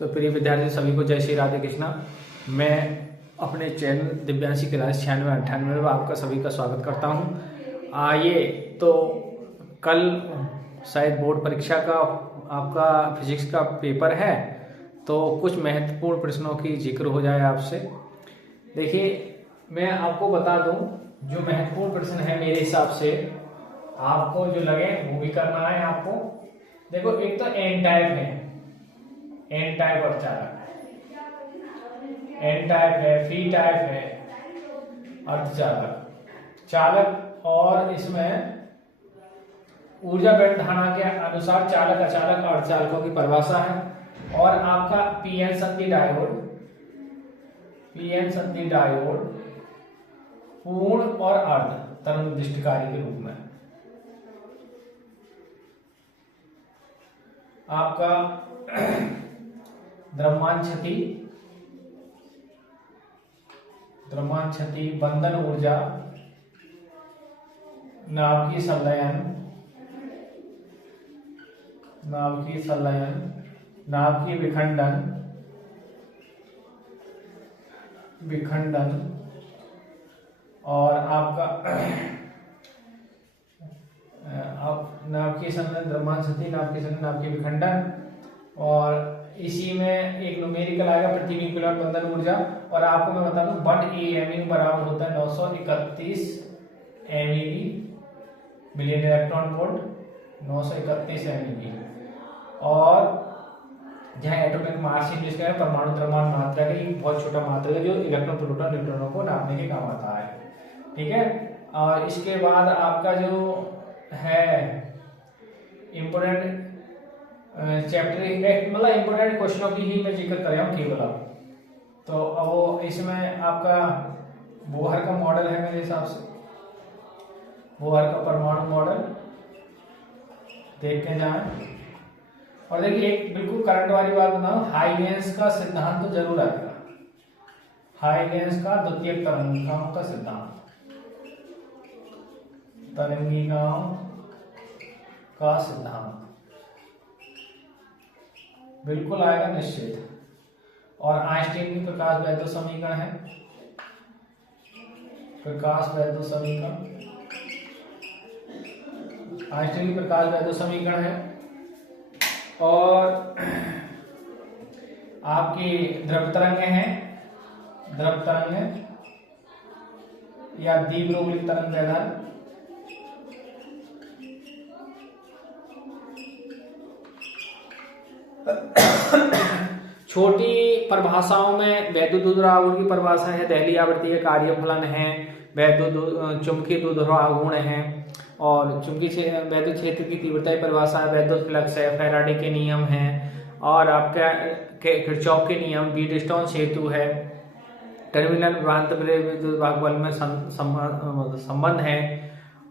तो प्रिय विद्यार्थी सभी को जय श्री राधे कृष्णा। मैं अपने चैनल दिव्यांशी क्लास 96-98 में आपका सभी का स्वागत करता हूं। आइए, तो कल शायद बोर्ड परीक्षा का आपका फिजिक्स का पेपर है, तो कुछ महत्वपूर्ण प्रश्नों की जिक्र हो जाए आपसे। देखिए, मैं आपको बता दूं, जो महत्वपूर्ण प्रश्न है मेरे हिसाब से आपको जो लगे वो भी करना है आपको। देखो, एक तो एन टाइप है, एन टाइप और चालक, एन टाइप है, पी टाइप है, अर्धचालक, चालक, और इसमें ऊर्जा बैंड धारणा के अनुसार चालक, अचालक और अर्धचालकों की परिभाषा है। और आपका पीएन संधि डायोड, पीएन संधि डायोड पूर्ण और अर्ध तरंग निर्दिष्टकारी के रूप में आपका द्रव्यमान क्षति, बंधन ऊर्जा, नाभिकीय संलयन, नाभिकीय विखंडन और आपका नाभिकीय संलयन, द्रव्यमान क्षति, नाभिकीय संलयन, नाभिकीय विखंडन, और इसी में एक न्यूमेरिकल आएगा प्रतिविंकुलन बंधन ऊर्जा। और आपको मैं बता दूं, बट एमई बराबर होता है 931 MeV million electron volt, 931 MeV। और जहां एटॉमिक मास जिसका है परमाणु द्रव्यमान मात्रा का एक बहुत छोटा मात्रा है जो इलेक्ट्रॉन प्रोटॉन न्यूट्रॉनों को नापने के काम आता है। ठीक है। और इसके बाद आपका जो है इम्पोर्टेंट चैप्टर, मतलब इम्पोर्टेंट क्वेश्चनों की ही मैं जिक्र कर रहा हूँ केवल अब। तो अब वो इसमें आपका बोहर का मॉडल है मेरे हिसाब से, बोहर का परमाणु मॉडल देख के जाए। और देखिए, एक बिल्कुल करंट वाली बात बताऊं, हाइगेंस का सिद्धांत तो जरूर आएगा, हाइगेंस का द्वितीयक तरंगिकाओं का सिद्धांत, तरंगिकाओं का सिद्धांत बिल्कुल आएगा निश्चित। और आइंस्टीन की प्रकाश वैद्युत समीकरण है, प्रकाश वैद्युत समीकरण, आइंस्टीन की प्रकाश वैद्युत समीकरण है। और आपकी द्रव तरंगें हैं, द्रव तरंगें या द्विध्रुविक तरंग दैर्ध्य, छोटी परिभाषाओं में वैद्युत द्विध्रुव आघूर्ण की परिभाषा है, दहली आवृत्ति है, कार्यफलन है, वैद्युत चुंबकीय द्विध्रुव आघूर्ण है, और चुंबकीय वैद्युत क्षेत्र की तीव्रता की परिभाषा है, वैद्युत फ्लक्स है, फैराडे के नियम है, और आपका किरचॉफ के नियम, व्हीटस्टोन सेतु है, टर्मिनल भ्रांत विद्युत भागबल में संबंध है,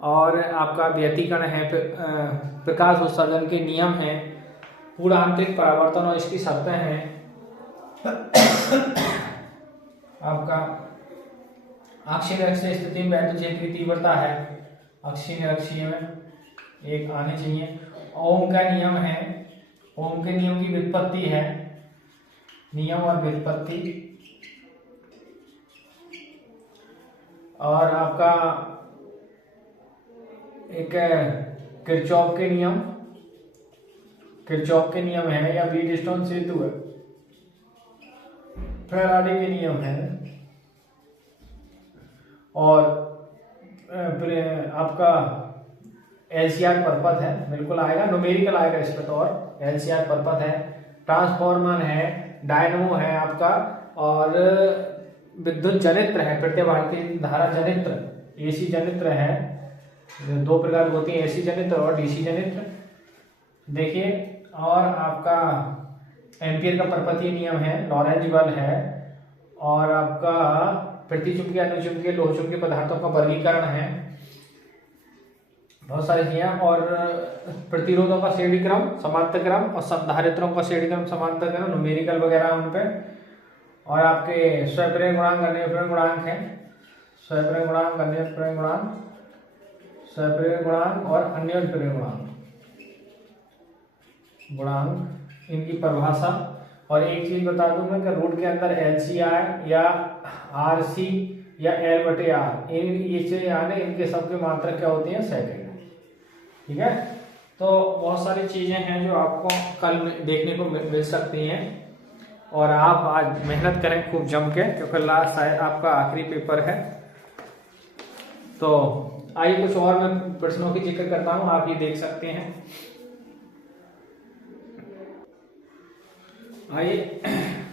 और आपका व्यतिकरण है, प्रकाश उत्सर्जन के नियम है, पूरा आंतरिक परावर्तन और इसकी शर्तें हैं। आपका अक्षीय अक्षीय स्थिति में वैद्युत क्षेत्र की तीव्रता है, अक्षीय अक्षीय में एक आने चाहिए। ओम का नियम है, ओम के नियम की व्युत्पत्ति है, नियम और व्युत्पत्ति। और आपका एक किरचॉफ के नियम, किरचॉफ के नियम है, या व्हीटस्टोन सेतु है, फैराडे के नियम है। और आपका एलसीआर परपथ है, बिल्कुल आएगा, न्यूमेरिकल आएगा इसमें तो, और एलसीआर परपथ है, ट्रांसफॉर्मर है, डायनमो है आपका, और विद्युत जनित्र है, प्रतिवर्ती धारा जनित्र, एसी जनित्र है। दो प्रकार होती है, एसी जनित्र और डीसी जनित्र। देखिए, और आपका एम्पियर का परपथीय नियम है, लॉरेंज बल है, और आपका प्रतिचुंबकीय, अनुचुंबकीय, लोहचुंबकीय पदार्थों का वर्गीकरण है, बहुत सारी चीजें। और प्रतिरोधों का श्रेणी क्रम, समांतर क्रम, और संधारित्रों का श्रेणी क्रम, समांतर क्रम, न्यूमेरिकल वगैरह उन पे। और आपके स्वयंप्रेरण गुणांक, अन्यप्रेरण गुणांक है, स्वयंप्रेरण गुणांक, अन्यप्रेरण गुणांक, स्वयंप्रेरण गुणांक और अन्योन्यप्रेरण गुणांक, इनकी परिभाषा। और एक चीज बता दूं मैं कि रूट के अंदर LCR या RC या L/R ये चीजें आने, इनके सबके मात्रा क्या होती है, सेकंड। ठीक है, तो बहुत सारी चीजें हैं जो आपको कल देखने को मिल सकती हैं, और आप आज मेहनत करें खूब जम के, क्योंकि लास्ट आपका आखिरी पेपर है। तो आइए कुछ और मैं प्रश्नों की जिक्र करता हूं, आप ये देख सकते हैं। आइए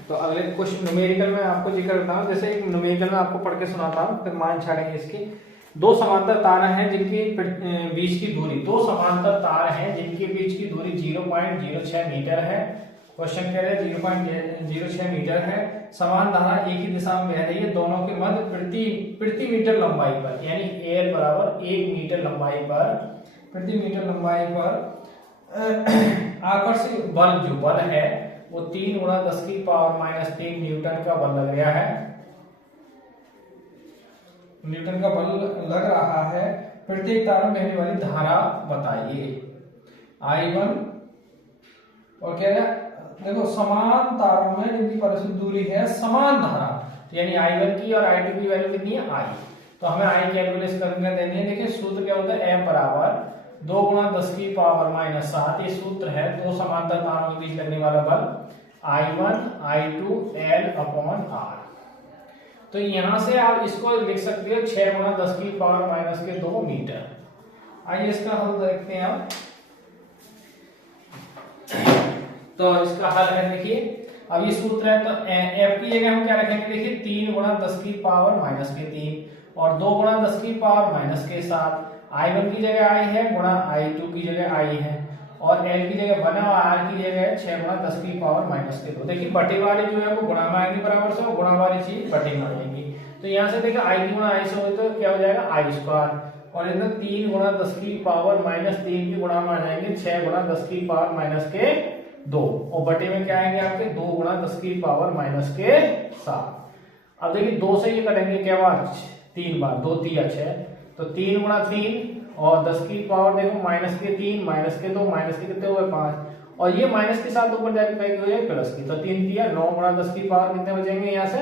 तो अगले कुछ न्यूमेरिकल में आपको जिक्र करता हूं। जैसे एक न्यूमेरिकल में आपको पढ़ के सुनाता हूं, फिर मान छाड़ेंगे इसकी। दो समांतर तार हैं जिनके बीच की दूरी, दो समांतर तार हैं जिनके बीच की दूरी 0.06 मीटर है। क्वेश्चन कह रहे हैं 0.06 मीटर है। समान धारा एक ही दिशा में बह रही है, दोनों के मध्य प्रति मीटर लंबाई पर, यानी L बराबर 1 मीटर लंबाई पर, प्रति मीटर लंबाई पर आकर्षित बल, जो बल है वो 3 × 10⁻³ न्यूटन का बल लग रहा है, न्यूटन का बल लग रहा है। प्रत्येक तार में बहने वाली धारा बताइए। I1 और क्या है, देखो समान तारों में जिनकी परस्पर दूरी है समान धारा, यानी I1 की और I2 की वैल्यू कितनी है, I। तो हमें I कैलकुलेट करके देनी है। देखिए सूत्र क्या होता है, F बराबर 2 × 10⁻⁷ ये सूत्र है। दो समांतर तारों के बीच लगने वाला बल I1 I2 L/R। तो यहां से आप इसको लिख सकते हो 6 × 10⁻² मीटर। आइए इसका हल देखते हैं आप। तो इसका हल है, देखिए अब ये सूत्र है, तो F की जगह हम क्या रखेंगे, देखिए 3 × 10⁻³ और 2 × 10⁻⁷। I1 की जगह I है, गुणा I2 की जगह I है, और L की जगह 1 और R की जगह 6 × 10⁻²। देखिए बटे वाली जो है वो गुणा में आएगी बराबर से, और गुणा वाली चीज बटे में आएगी। तो यहाँ से देखिए I की गुणा I से हो तो क्या हो जाएगा, I², और इधर 3 × 10⁻³ की गुणा में आ जाएंगे 6 × 10⁻², और बटे में क्या आएंगे आपके 2 × 10⁻⁷। अब देखिए 2 से ये करेंगे क्या बार, 3 बार, 2 × 3 = 6, तो 3 × 3 और 10 की पावर देखो -3 -2 माइनस के कितने हुए 5, और ये माइनस के साथ ऊपर जाके कहीं हो जाए प्लस की, तो 3 × 9 × 10 की पावर कितने बचेंगे, यहाँ से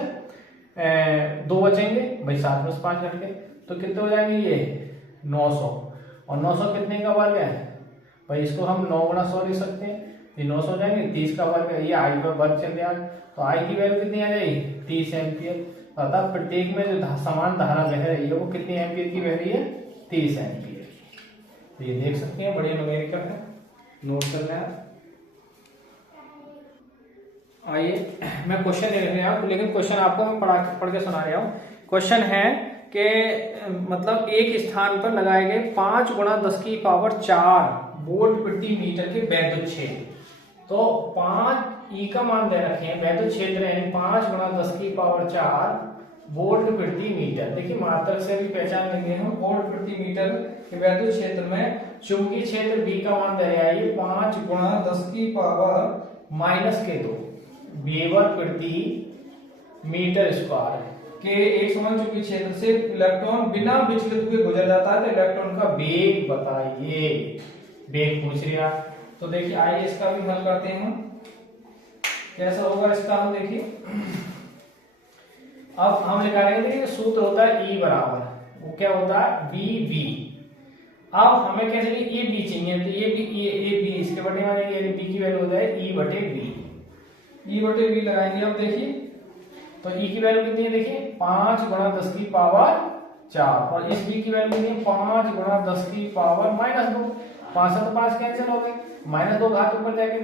2 बचेंगे भाई, 7 में से 5 घट गए, तो कितने हो जाएंगे ये 900, और 900 कितने का वर्ग है भाई, इसको हम 9 × 100 लिख सकते हैं, ये 900 हो जाएंगे, 30 का वर्ग है, ये I पर वर्ग चल रहा है, तो I की वैल्यू कितनी आ जाएगी 30 एम्पियर। अर्थात प्रत्येक में जो समान धारा बह रही है वो कितनी एम्पियर की बह रही है, 30 एम्पियर। तो ये देख सकते हैं, बढ़िया न्यूमेरिकल है, नोट करना है। आइए मैं क्वेश्चन ले रहा हूँ, लेकिन क्वेश्चन आपको मैं पढ़ के सुना रहा हूँ। क्वेश्चन है कि मतलब एक स्थान पर लगाए गए 5 × 10⁴ वोल्ट प्रति मीटर के वैद्युत क्षेत्र, तो 5 ई का मान दे रखे हैं, वैद्युत क्षेत्र यानी 5 × 10⁴ वोल्ट प्रति मीटर। देखिए मात्रक से भी पहचान लेंगे हम, वोल्ट प्रति मीटर के वैद्युत क्षेत्र में चुंबकीय क्षेत्र बी का मान दे रहा है, ये 5 × 10⁻⁻² वेबर प्रति मीटर स्क्वायर के एक समान चुंबकीय क्षेत्र से इलेक्ट्रॉन बिना विचलित हुए गुजर जाता है, तो इलेक्ट्रॉन का वेग बताइए, वेग पूछ रहा। तो देखिए आइए इसका भी हल करते हैं हम, कैसा होगा इसका हम देखिए। अब हम निकालेंगे, देखिए सूत्र होता है E बराबर, वो क्या होता है BV। अब हमें क्या चाहिए, ये B चाहिए, तो ये B इसके बटे में आएगी, यानी B की वैल्यू होता है E/V। E/V लगाएंगे। अब देखिए तो E की वैल्यू कितनी है, देखिए 5 × 10⁻⁴, और इस B की वैल्यू कितनी है 5 × 10⁻⁻²। 5 से तो 5 कैंसिल हो गए, -2 घात ऊपर जाके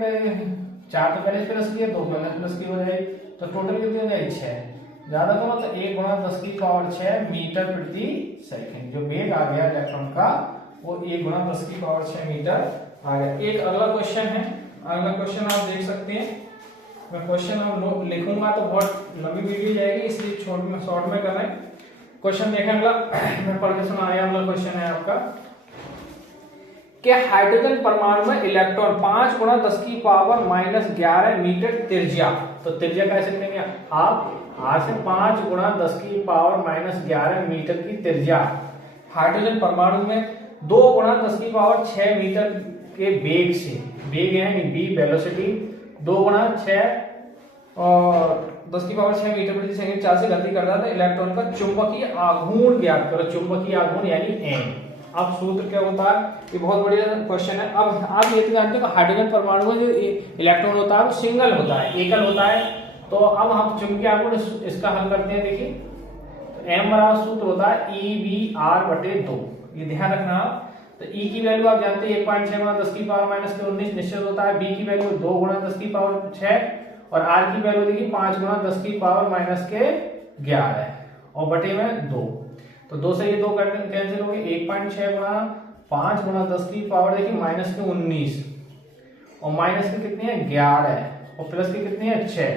4 तो पहले प्लस की है, 2 पहले प्लस की हो जाएगी, तो टोटल कितनी हो जाएगी 6। ज्यादा तो मतलब 1 × 10⁻⁶ मीटर प्रति सेकंड, जो वेग आ गया इलेक्ट्रॉन का वो 1 × 10⁻⁶ मीटर आ गया। एक अगला क्वेश्चन है, अगला क्वेश्चन आप देख सकते हैं। मैं क्वेश्चन अब लिखूंगा तो बहुत लंबी वीडियो जाएगी, इसलिए शॉर्ट में कर रहे हैं। क्वेश्चन देखें अगला, मैं पढ़ के सुना रहा हूं। अगला क्वेश्चन है आपका कि हाइड्रोजन परमाणु में इलेक्ट्रॉन 5 × 10⁻⁻11 मीटर त्रिज्या, तो त्रिज्या कैसे लिखेंगे आप, R से 5 × 10⁻⁻11 मीटर की त्रिज्या हाइड्रोजन परमाणु में 2 × 10⁻6 मीटर के वेग से, वेग है B वेलोसिटी, 2 × 6 और 10⁻6 मीटर प्रति सेकंड चाल से गति करता है, इलेक्ट्रॉन का चुंबकीय आघूर्ण ज्ञात करो। चुंबकीय आघूर्ण यानी एम। अब सूत्र क्या होता है, ये बहुत बढ़िया क्वेश्चन है। अब आप ये तो जानते हो हाइड्रोजन परमाणु में जो इलेक्ट्रॉन होता है वो सिंगल होता है, एकल होता है। तो अब हम चुंबकीय आघूर्ण इसका हल करते हैं। देखिए तो एम बराबर सूत्र होता है EV/2। ये ध्यान रखना। तो E की वैल्यू आप जानते हैं 1.6 × 10⁻⁻19 निश्चित होता है। B की वैल्यू 2 × 10⁻6 और R की वैल्यू देखिए 5 × 10⁻11 और बटे में 2। तो 2 से ये 2 कैंसिल हो गए। 1.6 × 5 × 10⁻⁻19 और माइनस के कितने हैं 11 और प्लस के कितने हैं 6।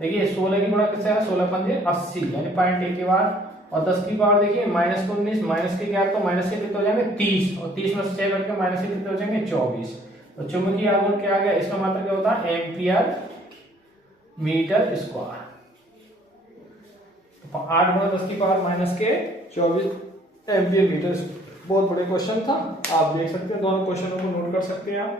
देखिए 16 की गुणा किससे है 16 × 5 = 80 यानी 0.1 के बाद। और 10 की पावर देखिए -19 माइनस के 11 तो माइनस के कितने हो जाएंगे 30 और 30 में से 6 करके माइनस के कितने हो जाएंगे 24। तो चुंबकीय आघूर्ण क्या आ गया, इसका मतलब क्या होता है एम्पियर मीटर स्क्वायर। तो 8 × 10⁻⁻24 एम्पियर मीटर। बहुत बड़े क्वेश्चन था, आप देख सकते हैं, दोनों क्वेश्चनों को नोट कर सकते हैं आप।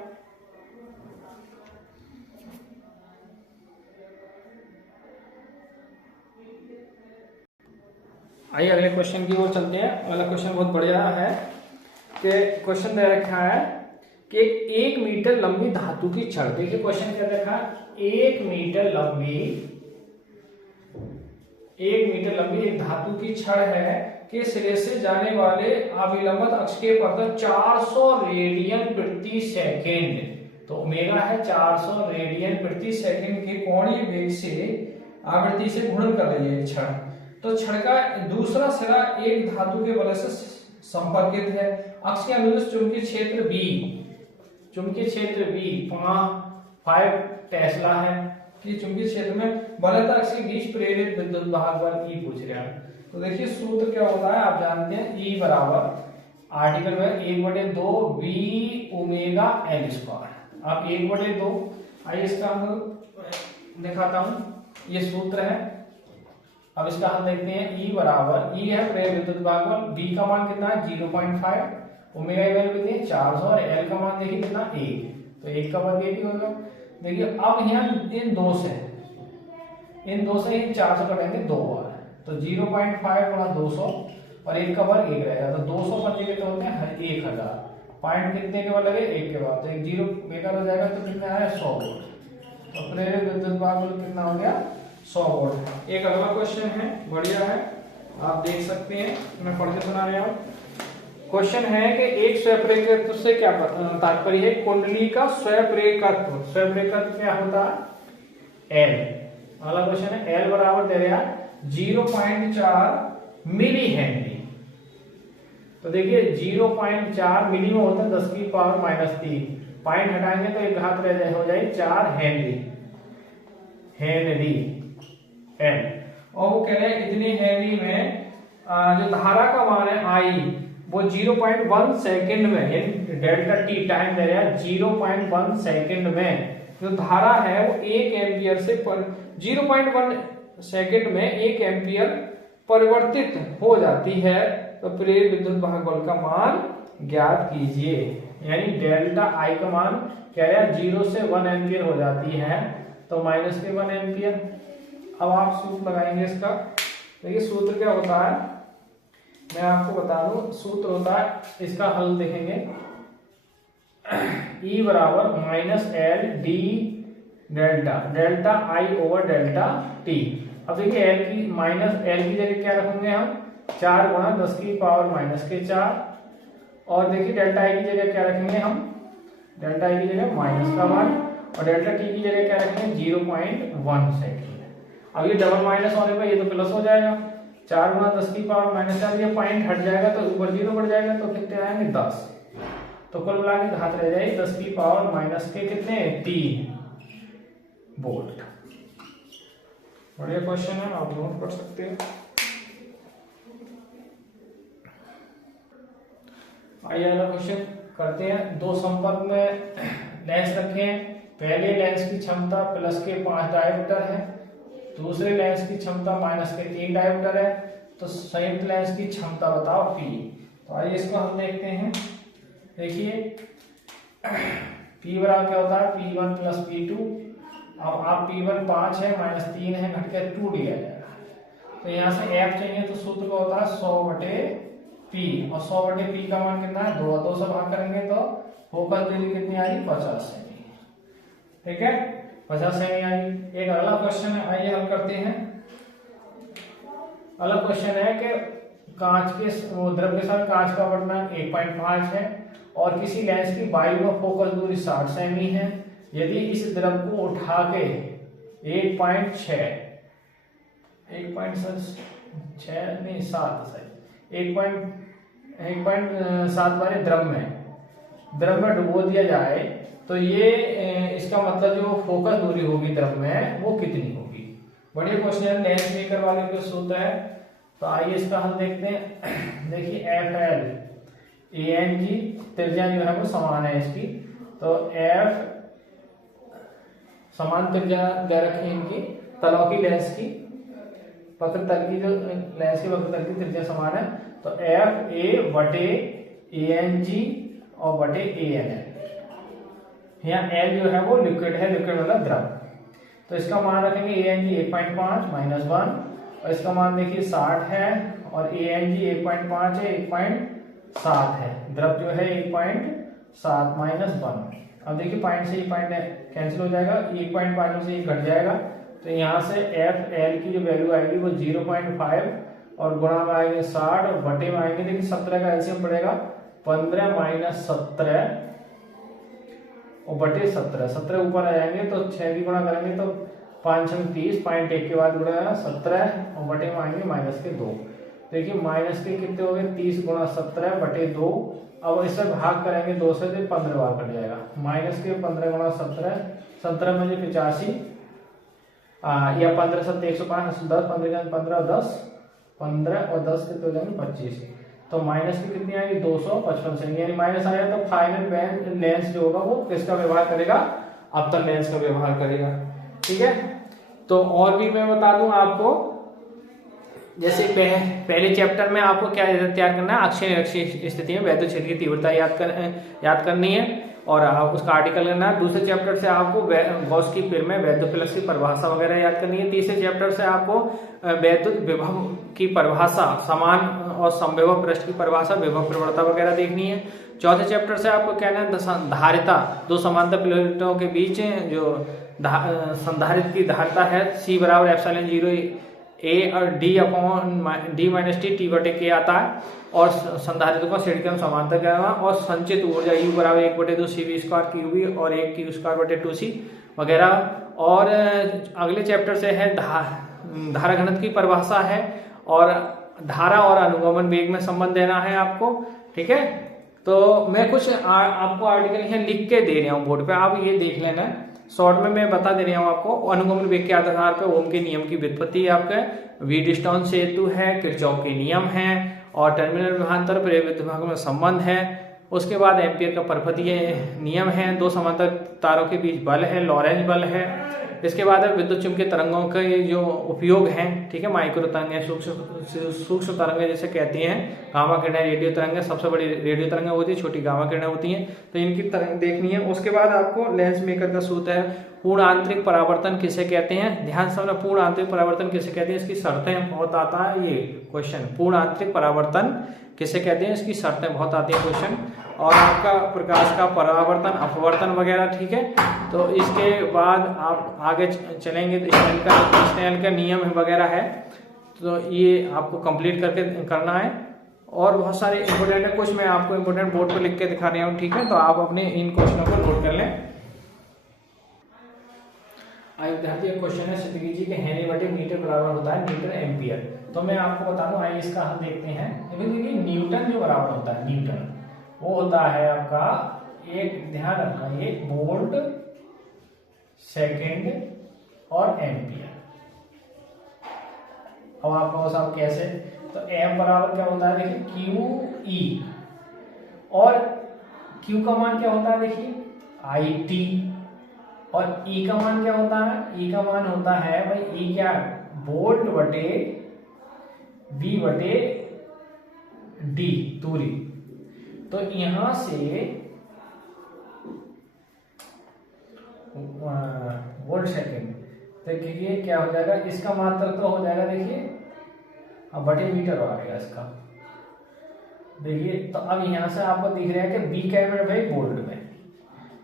आइए अगले क्वेश्चन की ओर चलते हैं। अगला क्वेश्चन बहुत बढ़िया है कि क्वेश्चन दे रखा है कि 1 मीटर लंबी धातु की छड़। देखिए क्वेश्चन क्या देखा, 1 मीटर लंबी एक धातु की छड़ है के सिरे से जाने वाले अभिलंब अक्ष के परतन 400 रेडियन प्रति सेकेंड। तो ओमेगा है 400 रेडियन प्रति सेकेंड के कोणीय वेग से आवृत्ति से घूर्णन कर रही है छड़। तो छड़ का दूसरा सिरा एक धातु के बल से संपर्कित है। अक्ष के अनुदिश चुंबकीय क्षेत्र B 5 टेस्ला है कि चुंबकीय क्षेत्र में बलत अक्ष के बीच प्रेरित विद्युत वाहक बल E पूछ रहे हैं। तो देखिए सूत्र क्या होता है, आप जानते हैं E बराबर आर्टिकल में 1/2 V⍵L²। अब 1/2, आइए इसका हम दिखाता हूं, ये सूत्र है। अब इसका हम देखते हैं E बराबर, E है प्रेरित विद्युत वाहक बल, B का मान कितना है 0.5, ओमेगा की वैल्यू कितनी है 400 और L का मान देखिए कितना 1, तो 1 का वर्ग 1 ही होगा। देखिए अब यहाँ इन दो से 400 कटेंगे 2 बार, तो 0.5 × 200 और 1 का वर्ग 1 रहेगा। तो 200 पंजे कितने होते हैं 1000, पॉइंट कितने के बाद लगे 1 के बाद, तो 1 0 बेकार हो जाएगा। तो कितना आया 100 वोल्ट। तो प्रेरित विद्युत वाहक बल कितना हो गया 100 वोल्ट। एक अगला क्वेश्चन है, बढ़िया है, आप देख सकते हैं, मैं पढ़ के सुना रहा हूं। क्वेश्चन है कि एक स्वप्रेरकत्व से क्या तात्पर्य है, कुंडली का स्वप्रेरकत्व। स्वप्रेरकत्व क्या होता है L। अगला क्वेश्चन है L बराबर दे रहा है 0.4 मिली हेनरी। तो देखिए 0.4 मिली में होता है 10⁻³ पॉइंट हटाएंगे तो एक घात रह जाए, हो जाए 4 हेनरी N। और वो कह रहे हैं इतने हेनरी में जो धारा का मान है I वो 0.1 सेकंड में, यानी डेल्टा T टाइम दे रहा है 0.1 सेकंड में जो धारा है वो 1 एम्पियर से 0.1 सेकंड में 1 एम्पियर परिवर्तित हो जाती है। तो प्रेरित विद्युत वाहक बल का मान ज्ञात कीजिए। यानी डेल्टा I का मान कह रहा है 0 से 1 एम्पियर हो जाती है, तो -1 एम्पियर। अब आप सूत्र लगाएंगे इसका। देखिए सूत्र क्या होता है, मैं आपको बता दूं, सूत्र होता है, इसका हल देखेंगे E बराबर -L d डेल्टा I/डेल्टा T। अब देखिए L की जगह क्या रखेंगे हम 4 × 10⁻⁻4 और देखिए डेल्टा I की जगह क्या रखेंगे हम, डेल्टा I की जगह -1 और डेल्टा T की जगह क्या रखेंगे 0.1 सेकंड। अब ये डबल माइनस होने पर ये तो प्लस हो जाएगा, 4 × 10⁻⁻4, ये पॉइंट हट जाएगा तो ऊपर 0 बढ़ जाएगा, तो कितने आएंगे 10। तो कुल मिला के घात रह जाएगी 10⁻³ कितने 3 वोल्ट। बढ़िया क्वेश्चन है, आप नोट कर सकते हैं। आइए अगला क्वेश्चन करते हैं। दो संपर्क में लेंस रखे हैं, पहले लेंस की क्षमता +5 डायोमीटर है, दूसरे लेंस की क्षमता -3 डायोमीटर है। तो संयुक्त लेंस की क्षमता बताओ P। तो आइए इसको हम देखते हैं। देखिए P बराबर क्या होता है P1 + P2 अब आप P1 5 है माइनस 3 है घट के 2 दिया जाएगा। तो यहाँ से F चाहिए तो सूत्र का होता है 100/P और 100/P का मान कितना है 2, 2 से भाग करेंगे तो फोकस दूरी कितनी आएगी 50 सेमी। ठीक है 50 सेमी आएगी। एक अगला क्वेश्चन है, आइए हल करते हैं। अगला क्वेश्चन है कि कांच के द्रव के साथ कांच का अपवर्तनांक 1.5 है और किसी लेंस की वायु में फोकस दूरी 60 सेमी है। यदि इस द्रव को उठा के 1.6 नहीं 1.7 वाले द्रव में डुबो दिया जाए तो ये इसका मतलब जो फोकस दूरी होगी द्रव में वो कितनी होगी। बढ़िया क्वेश्चन है, लेंस मेकर वाले के सूत्र है। तो आइए इसका हल देखते हैं। देखिए FL ANG त्रिज्या जो है वो समान है इसकी, तो F समान त्रिज्या दे रखी है इनकी तलों की लेंस की, वक्र तल की जो लेंस की वक्र तल की त्रिज्या समान है। तो FA/ANG और बटे ANL। यहाँ L जो है वो लिक्विड है, लिक्विड मतलब द्रव। तो इसका मान रखेंगे ANG 1.5 -1 और इसका मान देखिए 60 है और ANG 1.5 है 1.7 है, द्रव जो है 1.7 -1। अब देखिए पॉइंट से ये पॉइंट कैंसिल हो जाएगा, 1.5 से ये घट जाएगा। तो यहाँ से FL की जो वैल्यू आएगी वो 0.5 और गुणा में आएंगे 60 और बटे में आएंगे देखिए 17 का एलसीएम पड़ेगा 15 - 17 और बटे 17 ऊपर आ जाएंगे तो 6 की गुणा करेंगे तो 5 6 30 0.1 के बाद गुणा 17 और बटे में आएंगे -2। देखिए माइनस के कितने हो गए 30 × 17/2। अब इसे भाग करेंगे 2 से तो 15 बार कट जाएगा। माइनस के 15 × 17 17 में 85 या 15 7 105 10 15 15 10 15 और 10 कितने हो जाएंगे 25। तो माइनस की कितनी आएगी 255 सेमी, यानी माइनस आया तो फाइनल लेंस जो होगा वो किसका व्यवहार करेगा, अवतल लेंस का व्यवहार करेगा। ठीक है, तो और भी मैं बता दूं आपको, जैसे पहले चैप्टर में आपको क्या तैयार करना है, अक्षीय निरक्षीय स्थिति में वैद्युत क्षेत्र की तीव्रता याद करनी है और आप उसका आर्टिकल करना है। दूसरे चैप्टर से आपको गॉस की पिर में वैद्युत फ्लक्स की परिभाषा वगैरह याद करनी है। तीसरे चैप्टर से आपको वैद्युत विभव की परिभाषा, समान और समविभव पृष्ठ की परिभाषा, विभव प्रवणता वगैरह देखनी है। चौथे चैप्टर से आपको क्या है, धारिता, दो समांतर प्लेटों के बीच जो संधारित्र की धारिता है C = ε0 A और D/t T/K आता है और संधारित्र को श्रेणीक्रम समांतर करना और संचित ऊर्जा U = 1/2 CV² QV और 1 Q² 2C वगैरह। और अगले चैप्टर से है धारा घनत्व की परिभाषा है और धारा और अनुगमन वेग में संबंध देना है आपको। ठीक है, तो मैं कुछ आपको आर्टिकल यहाँ लिख के दे रहा हूँ बोर्ड पे, आप ये देख लेना। शॉर्ट में मैं बता दे रहा हूँ आपको। अनुगमन वेग के आधार पर ओम के नियम की व्युत्पत्ति है, आपका वीटस्टोन सेतु है, किरचॉफ के नियम है और टर्मिनल विभवांतर प्रेरित विभाग में संबंध है। उसके बाद एम्पियर का परपथीय नियम है, दो समांतर तारों के बीच बल है, लॉरेंज बल है। इसके बाद विद्युत चुम्बकीय तरंगों के जो उपयोग हैं, ठीक है, माइक्रो तरंगें, सूक्ष्म तरंगें जैसे कहती हैं, गामा किरणें, रेडियो तरंगें, सबसे बड़ी रेडियो तरंगें होती है, छोटी गामा किरणें होती हैं, तो इनकी तरंग देखनी है। उसके बाद आपको लेंस मेकर का सूत्र है, पूर्ण आंतरिक परावर्तन किसे कहते हैं, ध्यान से समझना, पूर्ण आंतरिक परावर्तन किसे कहते हैं, इसकी शर्तें बहुत आता है ये क्वेश्चन, पूर्ण आंतरिक परावर्तन किसे कहते हैं, इसकी शर्तें बहुत आती है क्वेश्चन। और आपका प्रकाश का परावर्तन, अपवर्तन वगैरह। ठीक है, तो इसके बाद आप आगे चलेंगे तो स्नेल का नियम वगैरह है, तो ये आपको कंप्लीट करना है। और बहुत सारे इंपोर्टेंट है, कुछ मैं आपको इंपोर्टेंट बोर्ड पर लिख के दिखा रहा हूँ। ठीक है, तो आप अपने इन क्वेश्चनों को नोट कर लें। विद्यार्थी क्वेश्चन है, क्षितिज जी के हेनरी/मीटर बराबर होता है न्यूटन एम्पियर। तो मैं आपको बता दूं, आइए इसका हल देखते हैं। देखिए न्यूटन जो बराबर होता है, न्यूटन वो होता है आपका, एक ध्यान रखना, ये वोल्ट, सेकंड और एम्पियर। अब आपको साहब कैसे, तो एम बराबर क्या होता है, देखिए क्यू ई, और क्यू का मान क्या होता है, देखिए आई टी, और ई का मान क्या होता है, ई का मान होता है भाई, ई क्या, वोल्ट बटे वी बटे डी, दूरी। तो यहां से वोल्ट सेकेंड। देखिए क्या हो जाएगा, इसका मात्रक तो हो जाएगा, देखिए अब बटे मीटर आ गया इसका। देखिए तो अब यहाँ से आपको दिख रहा है कि बी का नंबर भाई वोल्ट में,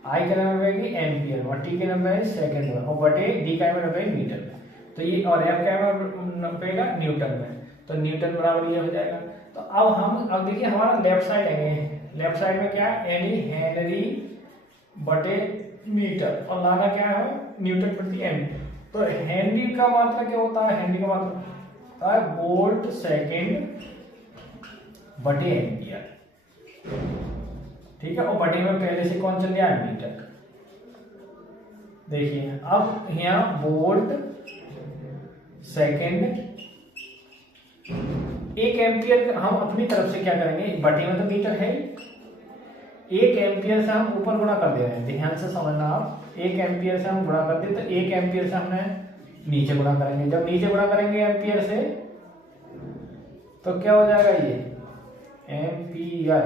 आई का नंबर भाई एम्पियर में, टी का नंबर है सेकंड में, और बटे डी का नंबर भाई मीटर में। तो ये और एफ का नंबर न्यूटन में, तो न्यूटन बराबर ये हो जाएगा। तो अब देखिए हमारा लेफ्ट साइड है, लेफ्ट साइड में क्या है, यानी हेनरी बटे मीटर, और लाना क्या है, न्यूटन प्रति एम्पियर। तो हेनरी का मात्रा क्या होता है, हेनरी का मात्रा होता है वोल्ट सेकेंड बटे एम्पियर, ठीक है। और बटे में पहले से कौन चल गया, मीटर। देखिए अब यहाँ वोल्ट सेकेंड, एक एम्पियर हम अपनी तरफ से क्या करेंगे, बटे में तो मीटर है, एक एम्पियर से हम ऊपर गुणा कर दे रहे हैं, ध्यान से समझना आप। एक एम्पियर से हम गुणा कर दे, तो एक एम्पियर से हमने नीचे गुणा करेंगे। जब नीचे गुणा करेंगे एम्पियर से तो क्या हो जाएगा, ये एम्पियर,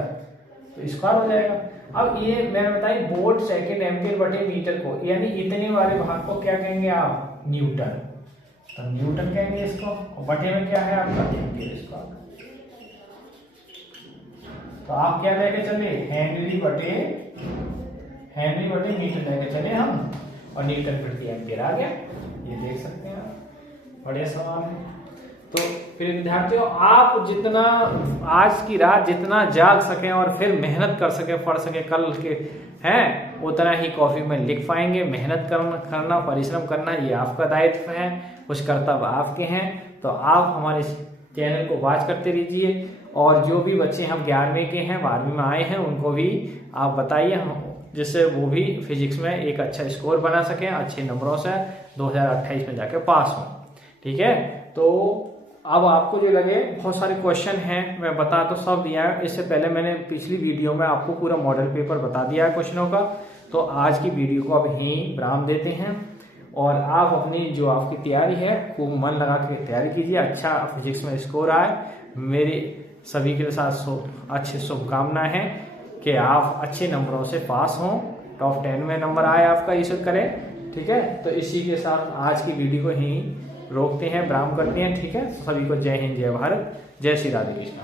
तो स्क्वायर हो जाएगा। अब ये मैंने बताई वोल्ट सेकेंड एम्पियर बटे मीटर को, यानी इतने वाले भाग को क्या कहेंगे आप, न्यूटन। तो न्यूटन कहेंगे इसको, और बटे में क्या है आपका एम्पियर स्क्वायर। तो आप क्या लेके चले, हेनरी बटे मीटर लेके चले हम, और न्यूटन प्रति एम्पियर आ गया। ये देख सकते हैं आप, बढ़िया सवाल है। तो फिर विद्यार्थियों, आप जितना आज की रात जितना जाग सकें और फिर मेहनत कर सके, पढ़ सके, कल के हैं उतना ही कॉपी में लिख पाएंगे। मेहनत करना परिश्रम करना ये आपका दायित्व है, कुछ कर्तव्य आपके हैं। तो आप हमारे चैनल को वॉच करते रहिए, और जो भी बच्चे हम 11वीं के हैं, 12वीं में आए हैं, उनको भी आप बताइए, जिससे वो भी फिजिक्स में एक अच्छा स्कोर बना सकें, अच्छे नंबरों से 2028 में जाके पास हों, ठीक है। तो अब आपको जो लगे, बहुत सारे क्वेश्चन हैं, मैं बता तो सब दिया है। इससे पहले मैंने पिछली वीडियो में आपको पूरा मॉडल पेपर बता दिया है क्वेश्चनों का। तो आज की वीडियो को अब यहीं विराम देते हैं, और आप अपनी जो आपकी तैयारी है खूब मन लगा के तैयारी कीजिए, अच्छा फिजिक्स में स्कोर आए। मेरे सभी के साथ अच्छी शुभकामनाएं हैं कि आप अच्छे नंबरों से पास हों, टॉप 10 में नंबर आए आपका, ये करें, ठीक है। तो इसी के साथ आज की वीडियो को यहीं रोकते हैं, विराम करते हैं, ठीक है। सभी को जय हिंद, जय भारत, जय श्री राधे कृष्ण।